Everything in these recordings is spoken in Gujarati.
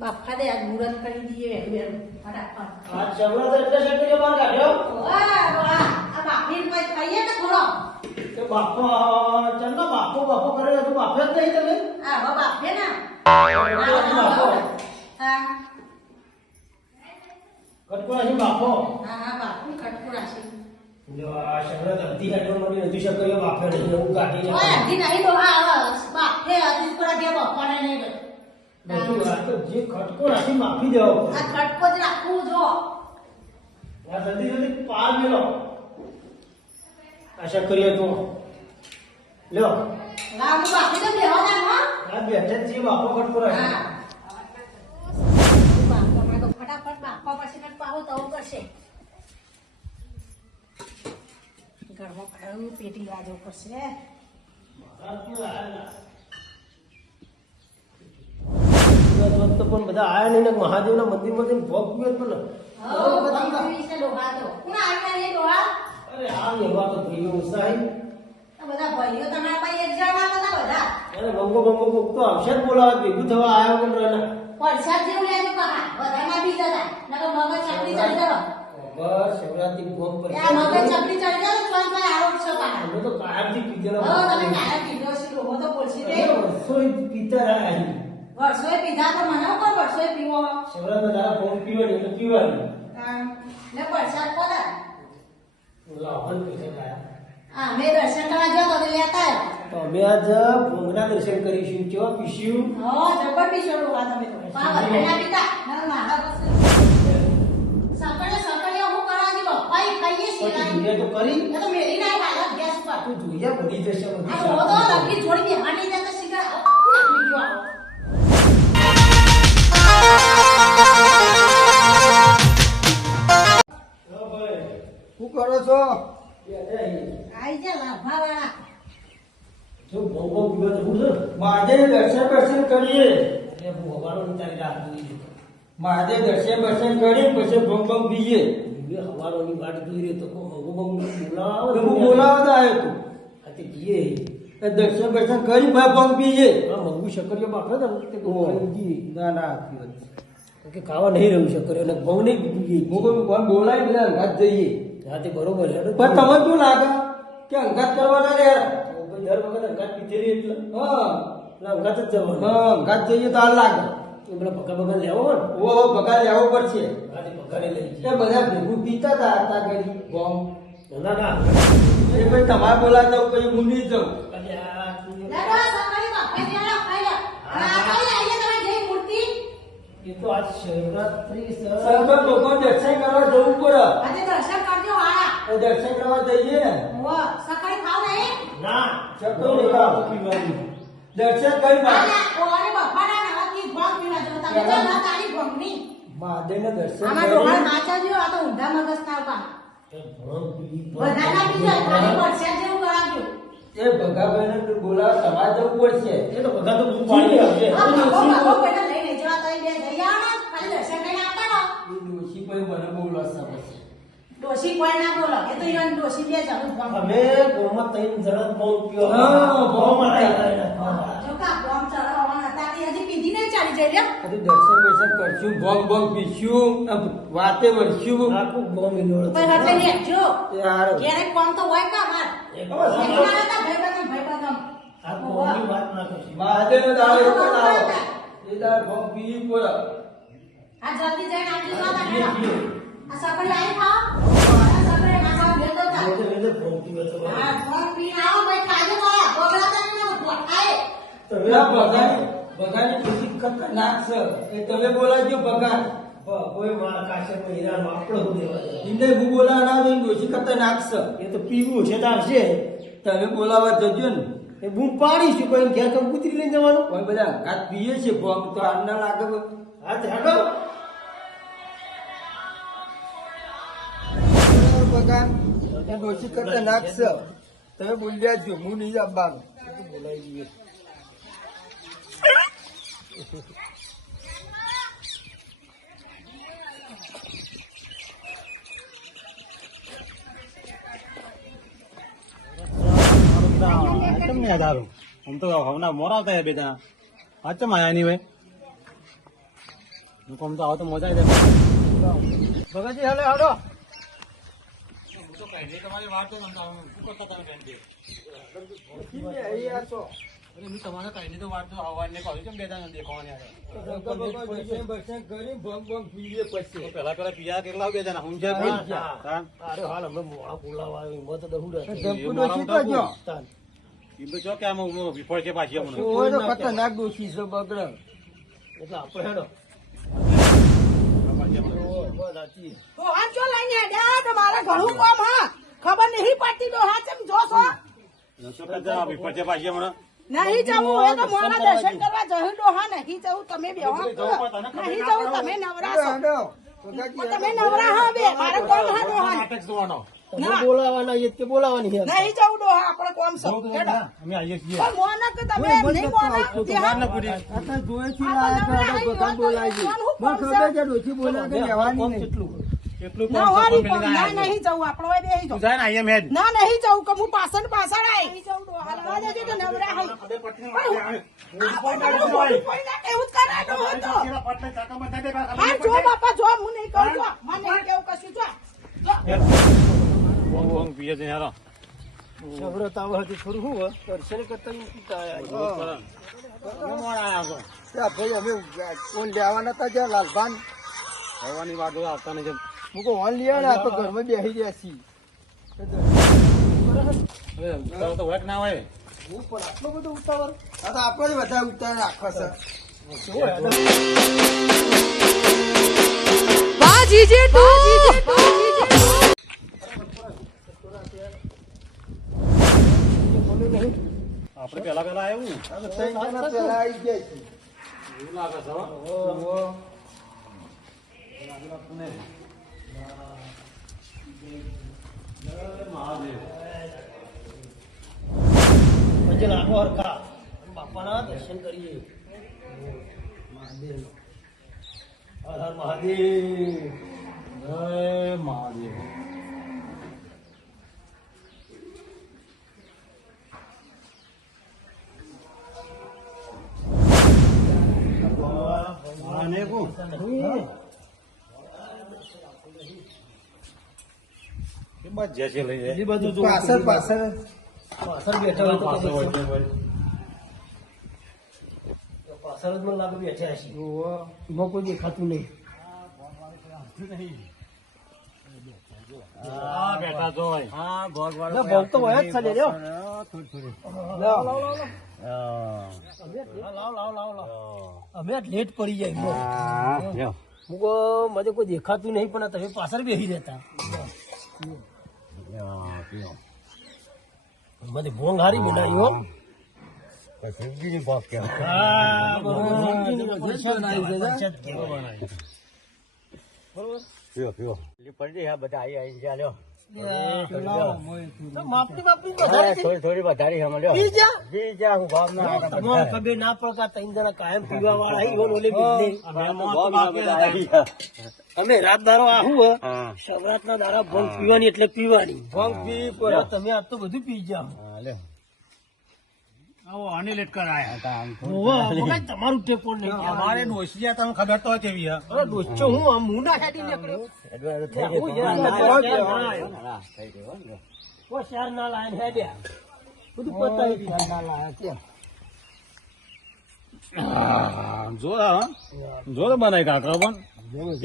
બાપા દે આજ મુરત કરી દઈએ બેન ફટાફટ આ ચવડા તો એટલે શેકડીઓ બહાર કાઢ્યો આ બાપીને કોઈ ખાઈએ કે થોડો કે બાપો ચંદા બાપો કરે તો બાપે જ નહીં તમે હા હવે બાપે ને બાપો હા કટકોરાશી બાપો હા બાપુ કટકોરાશી જો આ શેકડા ધરતી હેઠળ મળી નથી શેકડીઓ બાપે નહીં એવું કાઢી ઓય અઢી નહીં તો હા બાપે અઢી કોરા દે બાપાને નહીં જે ખટકો રાખી માફી દેવો આ ખટકો જ રાખવું જો આ જલ્દી પાર મેલો આશા કરીએ તો લ્યો લાવ બાપી તો બેહો ના હો આ બેઠે જ છે બાપો ખટકો રાખી બાપા તો ફટાફટ બાપા પાસે કટ પાવો તો કરશે ઘરમાં ખાવું પેટી લાજો પડશે તો પણ બધા આયા નહીં ને મહાદેવના મંદિરમાં જઈને ભોગ પીએ પણ અરે આ એવા તો ભાઈઓ ઉત્સાહી બધા ભાઈઓ તમારા પાસે એક જણા હતા બધા અરે બંગો કોક તો આવશે જ બોલાવે ભેગું થવા આવ્યો પણ રહે પરસાદ જેવું લેજો કાકા બધાના બી જતા નકર મગજ ચકડી ચડી જાવ બસ શિવરાત્રી ભોગ પર આ મગજ ચકડી ચડી જાવ તો કોઈ આરોપ છો કાકા અમે તો કાયમથી પીધેલો હો તમે કાયા પીધો છે લોકો તો બોલશે તે વર્ષોય પીતા રહ્યા વર્ષોએ પીધા તો મને પણ વર્ષોએ પીવો શિવરાત્રી તારા ભોગ પીવાની એટલે પીવાની ને પરસાદ કોના લાવન પૈસા લાયા અમે દર્શન કરવા જતો તો લેતા તો અમે આજ ભોગના દર્શન કરીશું કેવા પીશું હો જબર બી છોડો આ તમે તો પાવર ના પીતા ના મારા બસ સકળે હું કરવા દી બપ્પાઈ ખાઈએ છીએ જોઈએ તો કરી એ તો મેરી ના હાલત ગેસ પર તું જોઈએ બની જશે આ બધી હો તો લખી છોડી દે આની જતા સીધા નાખી ગયો શું કરો છો આઈ જા લાભાવાળા જો ભોગો પીવા જવું છે મહાદેવ દર્શન કરીએ એટલે ભોગવાનો તારી રાત જોઈ મહાદેવ દર્શન કરી પછી ભોગ પીએ હવારોની વાટ જોઈ રહ્યો તો ભોગો બોલાવો હું બોલાવતા આવ્યો તું આ તે પીએ દર્શન કરી ભોગ પીએ મગુ શકરીઓ બાપે તે ના ના કે ખાવા નહીં રહ્યું શકરીઓ અને ભોગ નહીં પીએ બોલાવી બધા અંગાત જઈએ હા તે બરોબર છે પણ તમે શું લાગે કે અંગાત કરવાના રે દર વખત અંગાત પીધેલી એટલે હા અંગાત જ જવાનું હા અંગાત જઈએ તો હાલ લાગે પેલા પગા લેવો ને ઓ પગા લેવો પડશે હા તે પગારે લઈ બધા ભેગું પીતા હતા આતા કરી ગોમ ના ના એ ભાઈ તમારે બોલાવતા હું પછી હું નહીં જાઉં લાડવા સકળી બાપે દેલા ખાઈ આ કઈ આઈએ તમે જઈ મૂર્તિ એ તો આજ શિવરાત્રી સર્વ લોકો દર્શન કરવા જવું પડે આજે દર્શન કરજો વાળા દર્શન કરવા જઈએ ઓ સકળી ખાવ નહીં ના ચતો લેવા પીવાની દર્શન કરી ઓને બફાના નાથી ભોગ પીવા જો તમે તો ના તારી ભોગની મહાદેવના દર્શન આમાં ડોહાર નાચા જો આ તો ઊંધા મગજ ના પા બધાના બીજા ખાલી પરસેટ જેવું કરાવજો એ ભગાભાઈને બોલાવ તમારે જવું પડશે એ તો ભગા તો હું પાડી આવશે ભગો પેટા લઈને જવા તો બે જઈ આવો ને ખાલી દર્શન કરીને આવતા રહો એ ડોશી ભાઈ મને બોલાવશે પછી ડોશી કોઈ ના બોલો એ તો ઈવન ડોશી બે જણું ફોન અમે ગોમાં ત્રણ જણા બહુ પીઓ હા ગોમાં જો કા બોમ ચડાવવાના હતા તે હજી પીધી નહીં ચાલી જઈ લ્યો બધું દર્શન કરશું ભોગ પીશું વાતે વળશું આખું ગોમ ઇલોળ પણ હવે લે જો યાર ક્યારે કોમ તો હોય કા માર ભાઈ આ કોની વાત ના કરશી મહાદેવ દાડે ઉપર આવો એ દાડ ભોગ પી પર આ જલ્દી જઈને આવજો તો આ સકડી આવી ખાઓ આ સકડી ના ખાઓ બેતો તા એટલે ભોગ પીવે તો હા ફોન પી આવો ભાઈ ખાજો બોલા બોગડા તને ના ખાય તમે બગાની ખુશી ખતરનાક છે એ તમે બોલાજો બગા કોઈ મારા કાશે કોઈ હીરાનો આપણો દેવા ઇન્દે બુ બોલા ના દે દોશી ખતરનાક છે એ તો પીવું છે તારશે તમે બોલાવા જજો ને એ બૂમ પાડી છે કોઈ ઘેર કમ કૂતરી લઈને જવાનું કોઈ બધા કાત પીએ છે ભોગ તો આર ના લાગે હા હાડો બગા એ દોશી ખતરનાક છે તમે બોલ્યા છો હું નહીં આવવાનું બોલાવી દઈએ ને દારૂ આમ તો હમણાં મોર આવતા હે બે જણા આજ ચમ આયા નહીં ભાઈ આમ તો આવો તો મજા આવી જાય ભગતજી હાલો હાલો તમારી વાત તો શું કરતા તમે બેન અહીંયા છો તમારે કઈ નહીં તો વાત તો હવાને કહ્યું છે બે જણા દેખવાની દર્શન બર્શન કરી ભંગ ભંગ પીએ પછી પેલા પિયા કેટલા બે જણા સમજ્યા અરે હાલ અમે મોડા બોલાવા આવ્યો તો દહુડ ધમકુ ડોશી તો જો છો કે આમ વિફળ છે પાછી હમણાં ઓય તો ખતરનાક ડોશી છે બગડ એટલે આપણે હેડો ડોહા ચો લઈને હેડ્યા તમારે ઘણું કામ હા ખબર નહીં પડતી ડોહા ચમ જોશો વિફળ છે પાછી હમણાં નહીં જવું એ તો મોડા દર્શન કરવા જવું ડોહા નહીં જવું તમે બેહો નહીં જવું તમે નવરા છો તમે નવરા હો બે મારે કોમ હા ડોહા નાટક જોવાનો તમે બોલાવાના એ કે બોલાવાની છે નહીં જવું ડોહા આપણે કોમ છો હેડો અમે આવીએ છીએ પણ મોનક તમે નહીં મોનક આ જોયેથી લાયા તો બધા બોલાવી મને ખબર છે ડોશી બોલા કે રહેવાની નહીં એટલું ના હોરી કોમ ના નહીં જવું આપણો હોય બેહી તું જાઓ જાય ને અહીંયા મેં ના નહીં જવું કે હું પાછળ પાછળ આવી નહીં જવું ડોહા લવા દેજો તો નવરા હો એવું જ કરાતો હતો હા જો બાપા જો હું નહીં કહું છો મને નહીં કેવું કશું જો પીએ છે યાર શબરત આવે હતી થોડું શું હોય દર્શન કરતા પીતા આવ્યા ભાઈ અમે કોણ લેવાના હતા જ્યાં લાલભાન હવાની વાત આવતા નહીં હું કહું હોન લઈ આવ્યા તો ઘરમાં બેસી રહ્યા છીએ તો વર્ક ના હોય હું પણ આટલો બધો ઉતાવળ આ તો આપણે બધા ઉતાર રાખવા છે આપણે પેલા આવ્યું આ તો ત્રણ જણા પહેલા આવી ગયા છીએ એવું લાગે છે હો. પછી લાખો હરખા બાપાના દર્શન કરીએ મહાદેવ હર હર મહાદેવ જય મહાદેવ આને કો કે બાદ જશે લઈ જાય એ બધું જો પાછળ પાછળ પાછળ બેઠા હોય તો પાછળ હોય છે ભાઈ. પાછળ જ મને લાગે બેઠા હશે એમાં કોઈ દેખાતું નહીં હા બેઠા જો ભાઈ હા ભગવાન ના, ભોગ તો હોય જ છે લે, લ્યો. લાવ, લાવ, લાવ, લાવ. હા લાવ, લાવ, લાવ, લાવ. અમે આજ લેટ પડી જાય એમ. લ્યો. હું કહું, મને કોઈ દેખાતું નહીં પણ આ તમે પાછળ બેસી રહેતા પીઓ મને ભોંગ હારી બનાવી હો શિવજીની બાપ કહેવાય. હા, પીઓ પીઓ પડી હા બધા આવી ગયા લ્યો તો માપની માપની વધારે છે. થોડી વધારી હમ લ્યો પી જા. જી જા હું ગામ ના તમારે ખબર ના પડતા ત્રણ જણા કાયમ પીવા વાળા આવી હોય ઓલી બિલ્ડિંગ. અમે રાત દારો આવું હો શિવરાતના દારા ભંગ પીવાની એટલે પીવાની ભંગ પી પણ તમે આજ તો બધું પી જાઓ આવો આને લેટ કરાયા હોવે, મગજ તમારું ટેકો નહીં અમારે ડોસિયા તમને ખબર તો કેવી હે અરે દોસ્તો હું આમ મુંડા હેડી નીકળ્યો હું યાર ઓ ચાર ના લાઈન હેડ્યા બધું પતાવી દીધું. જો જો તો બનાવી કાકા પણ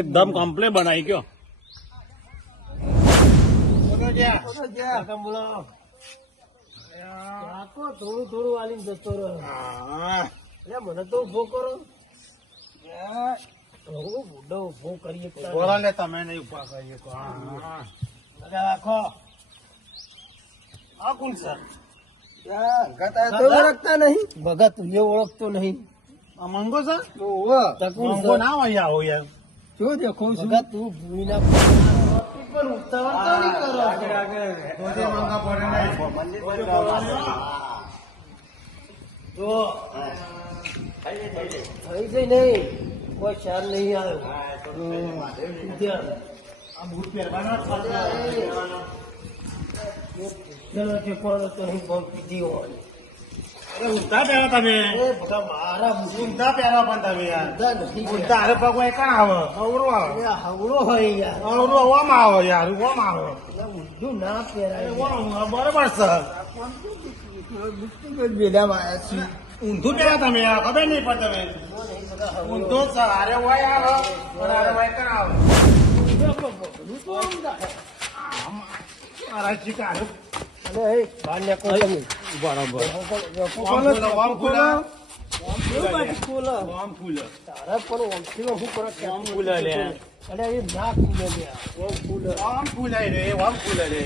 એકદમ કમ્પ્લેટ બનાવી ગયો કાકા બોલાવો. કાકો થોડું થોડું આલીને જતો રહ્યો. એટલે મને તો ઉભો કરો. હું બુડો ઉભો કરીએ બોલા લે તમે નહીં ઉભા કરીએ તો રાખો. આ કોણ સર? તો ઓળખતા નહીં ભગત એ ઓળખતો નહીં. આ મંગો છે ઓહો મંગો ના હોય આવો યાર શું દેખો છું ભગત તું ભૂમિના પણ ઉતાવળ તો નહીં કરો. જો થઈ ગઈ નહીં કોઈ ચાર નહીં આવ્યો. આ બૂટ પહેરવાના ચલો તે કોણ તો નહીં બહુ પીધી હોય ઊંધા પહેરો તમે મારા ઊંધા પહેરો પણ તમે યાર નથી ઊંધા હારે પગ હોય કાં આવે અવળું આવે હવળો હોય યાર અવળું ઓમાં આવે યાર ઓમાં આવે ઊંધું ના પહેરાય બરોબર છે બેડામાં આવ્યા છીએ ઊંધું પહેરો તમે યાર ખબર નહીં પણ તમે ઊંધો છે હારે હોય આવે પણ હારે હોય કાં આવે મારા ચીકા અરે બહાર નીકળો તમે બરોબર તારા પણ ઓમથી શું કરે ઓમ ફૂલે લે અરે એ ના ખુલે લે ઓમ ખુલે ઓમ ફૂલે રે ઓમ ફૂલે રે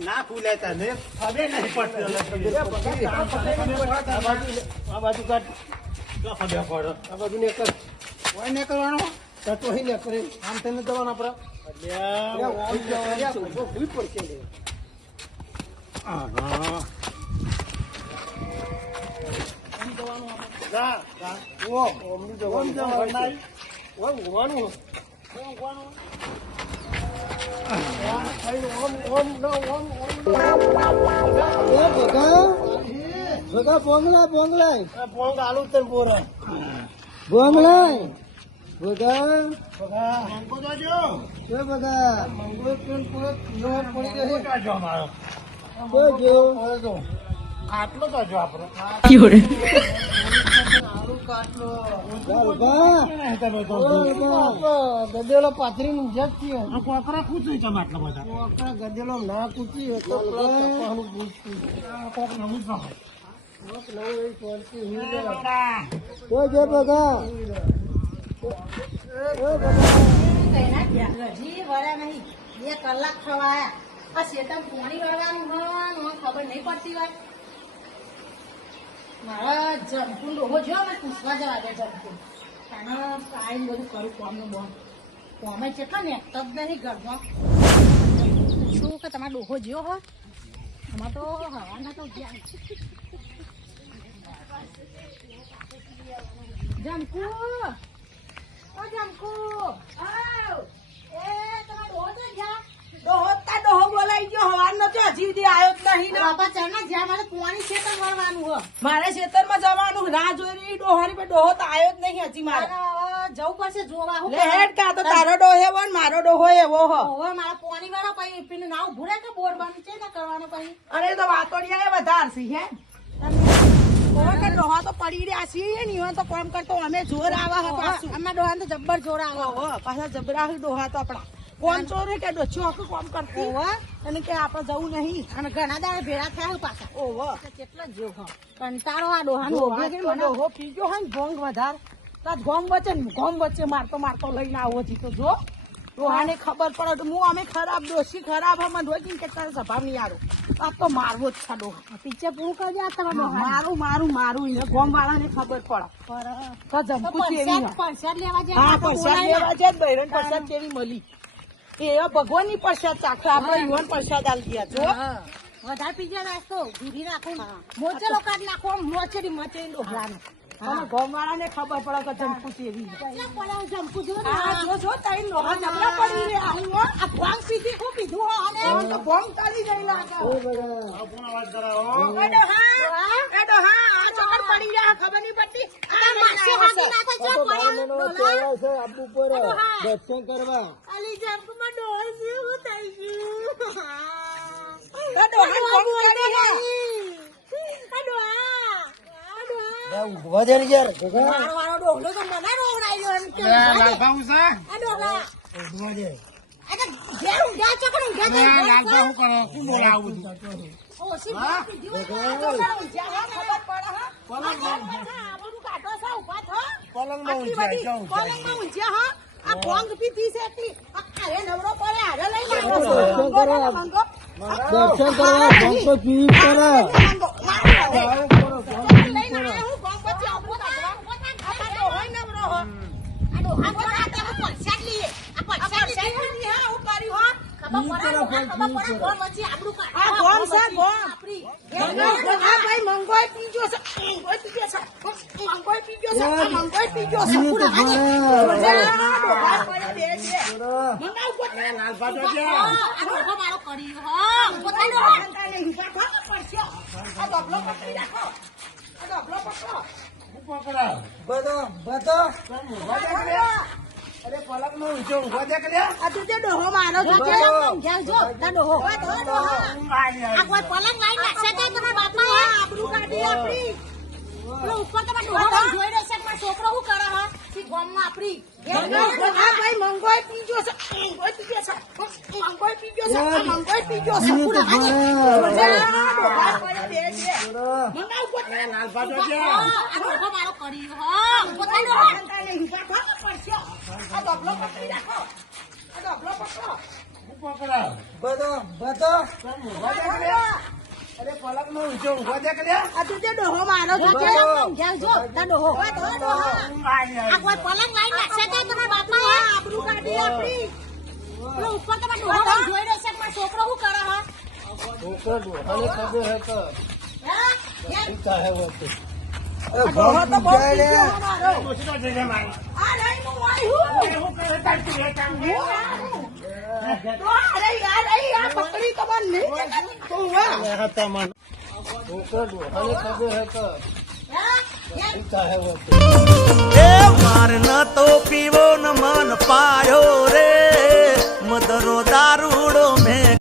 ના ફૂલે તને ખબર નહીં પડતી આ બાજુ કાઢ ખબર પડે આ બાજુ ને કર કોઈ નહીં કરવાનું તો અહીં ને કરે આમ થઈને જવાનું આપણે ઓમ જવા ભૂલ પડશે લે હા ઓમ ઓમની જવાનું ઓમ ગવાનું બોંગલા ફોન આલુ તને બોરા બોંગલા ભગા મંગો જોજો કે ભગા મંગો પણ પૂરો પીવો પડી રહે કાજો અમારો તો જો આટલો કાજો આપણો આલુ કાટલો ભગા તમે તો ગદેલો પાથરી ની જત થયો આ કોકરા પૂછું છે આટલા બધા ઓકરા ગદેલો ના કૂચી તો પ્લસ તપાનું પૂછતું કોક નવું જ નવું એ કોલતી હું તો જે ભગા હજી વળ્યા નહીં 2 કલાક થવા આયા આ શેતમ પાણી વળવાનું હોય ખબર નહીં પડતી હોય મારા જમકું ડોહો જો મેં પૂછવા જવા દે જમકું આને આવીને બધું કરું કોમનું બોન કોમે કેટલા ને તબ નહીં ઘરમાં પૂછું કે તમારો ડોહો જ્યો હોય એમાં તો હવાના તો ગયા જમકુ ઓ જમકુ આવ એ તમારો ડોહો તો ગયા ડોહો બોલાઈ ગયો હવાનો તો હજી સુધી આવ્યો જ નહીં ને બાપા ચાના જ્યાં મારે પોણી ખેતર વળવાનું હો મારે ખેતરમાં જવાનું રાહ જોઈ રહી ડોહાની પર ડોહો તો આવ્યો જ નહીં હજી મારે જવું પડશે જોવા હું હેડ કા તો તારો ડોહે એવો ને મારો ડોહો એવો હો હવે મારા પોણી વાળો પછી પીને નાવ ભૂરે કે બોર બંધ છે ને કરવાનો પછી અરે તો વાતોડિયા વધારસી હે ડોહા તો પડી રહ્યા છીએ ને તો કામ કરતો અમે જોર આવા હે પાછું અમારા ડોહા તો જબ્બર જોર આવા પાછા જબરા ડોહા તો આપડા કોણ ચોરે કે ડોચો આખું કામ કરતી હોવા અને કે આપણે જવું નહીં અને ઘણા દાડા ભેળા થયા પાછા ઓહો કેટલા જેવ કંટાળો આ ડોહાનો ડોહો પીજો હોય ને ભોંગ વધાર તો ગોમ વચ્ચે મારતો લઈને આવો જી તો જો ડોહાને ખબર પડે તો હું અમે ખરાબ ડોશી ખરાબ હમણાં ડોકી કે તારો સ્વભાવ નહીં આરો આ તો મારવો જ છે ડોહા પીછે પૂરું કરજે આ તમારો મારું એને ગોમ વાળાને ખબર પડે તો જમકુ કેવી પરસાદ લેવા જાય બૈરન પરસાદ કેવી મળી એ ભગવાનની પ્રસાદ ચાખે આપણે યુવાન પ્રસાદ આલ ગયા જો વધારે પીજા નાખો ઘૂરી નાખો મોચેલો કાઢ નાખો મોચેરી ડોહલાને ગોમવાળાને ખબર પડે કે જમકુ એવી જમકુ જો તારી લોહા જબરા પડી રહ્યા આ ભોંગ પીધી ખૂબ પીધું હો અને તો ભોંગ કાઢી ગઈ લાગે આ ચોકડ પડી રહ્યા ખબર નહીં પડતી દર્શન કરવા અલી જમકુમાં ડોહા જેવું થઈ ગયું ઉભા છે ને યાર મારો ડોહલો તો મને રોવડાવ્યો એમ કે લાલભાઉ છે આ ડોહલા ઉભા છે આ ઘેર ઊંઘ્યા ચોકડ ઊંઘ્યા લાલભાઉ શું કરો શું બોલાવું ઓછી બોલ પીધી હોય ચોકડ ઊંઘ્યા ખબર પડે હા પલંગ બધું કાઢો છે ઉભા થો પલંગમાં ઊંઘ્યા પલંગમાં ઊંઘ્યા હા આ ભોંગ પીધી છે એટલી અરે નવરો પડે હારે લઈ દર્શન કરવા ભક્તો પીવી કરે મંગાવ કોટ. લાલભા તો છે. આ ડોહો મારો કરી હા પોતાનો હંતા નહીં ઉભા થો ને પડશે. આ ડબલો પકડી રાખો. આ ડબલો પકડો. હું પકડાવ. બધો અરે પલક નો ઊંચો ઊભો દે કે લે. આ તું તે ડોહો મારો જો છે સમજાવ જો તા ડોહો આ ડોહો ઊંઘ આવી આ કોઈ પલંગ લાઈ નાખશે તો તમારા બાપા આબરૂ કાઢી આપણી પેલો ઉપર તમે ડોહો જોઈ રહ્યો છે કે મારો છોકરો શું કરે હા ઈ ગામમાં આપણી આ ભાઈ મંગોય પીજો છે મંગોય પીજો છે મંગોય પીજો છે મંગોય પીજો છે પૂરા મંગાવ કોટ. લાલભા તો છે. આ ડોહો મારો કરી હા પોતાનો હંતા નહીં ઉભા થો ને પડશે. આ ડબલો પકડી રાખો. આ ડબલો પકડો. હું પકડાવ. બધો ઊંઘો દે કે લે. અરે પલક નો ઊંચો ઊભો દે કે લે. આ તું તે ડોહો મારો જો છે સમજાવ જો તા ડોહો ઊંઘ આવી આ કોઈ પલંગ લાઈ નાખશે તો તમારા બાપા આબરૂ કાઢી આપણી પેલો ઉપર તમે ડોહો જોઈ રહ્યો છે કે મારો છોકરો શું કરે હા ડોહાને ખબર હે કે હા? શું કાહે વખતે આ ડોહો તો બહુ જાય લે. પીછો મારો. ઓછો જઈ લે મારી. આ નહીં હું આવ્યું. હું કરે તારથી લે કામ લે. હું આવ્યું. તો અરે યાર આ પકડી તો મને નહીં દેખાતી. તું વાહ. ડોહાને ખબર હે કે હા? શું કાહે વખતે એ માર ન તો પીવો ન મન પાડ્યો રે મદરો દારૂડો મેં